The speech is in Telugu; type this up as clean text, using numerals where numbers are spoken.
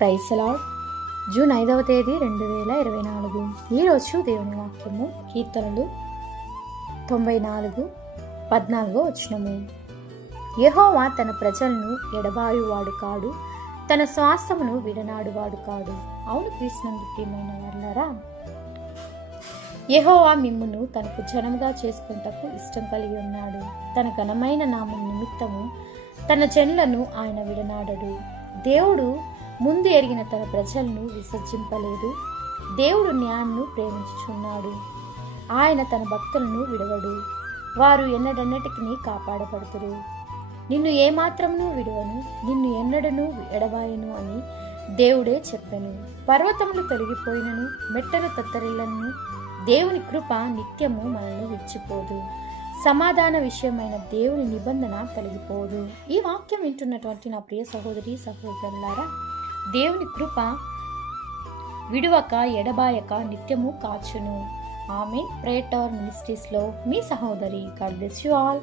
Praise the lord. జూన్ 5వ తేదీ 2024. ఈరోజు దేవుని వాక్యము కీర్తనలు 94:14. యెహోవా తన ప్రజలను ఎడబాయువాడు కాడు, తన శ్వాసమును విడనాడువాడు కాడు. అవును క్రీస్తునందు ప్రియమైన వారలారా, యెహోవా మిమ్మును తనకు జనముగా చేసుకుంటకు ఇష్టం కలిగి ఉన్నాడు. తన ఘనమైన నామం నిమిత్తము తన జనులను ఆయన విడనాడడు. దేవుడు ముందు ఎరిగిన తన ప్రజలను విసర్జింపలేదు. దేవుడు న్యాయంను ప్రేమించుచున్నాడు. ఆయన తన భక్తులను విడవడు. వారు ఎన్నడెన్నటికి కాపాడబడుతురు. నిన్ను ఏమాత్రమును విడవను, నిన్ను ఎన్నడను ఎడబాయను అని దేవుడే చెప్పెను. పర్వతములు తొలగిపోయినను, మెట్టలు తత్తరిల్లను, దేవుని కృప నిత్యము మనల్ని విడిచిపోదు. సమాధాన విషయమైన దేవుని నిబంధన తొలగిపోదు. ఈ వాక్యం వింటున్నటువంటి నా ప్రియ సహోదరి సహోదరులారా, దేవుని కృప విడువక ఎడబాయక నిత్యము కాచును. ఆమెన్. ప్రేయర్ టవర్ మినిస్ట్రీస్లో మీ సహోదరి. God bless you all.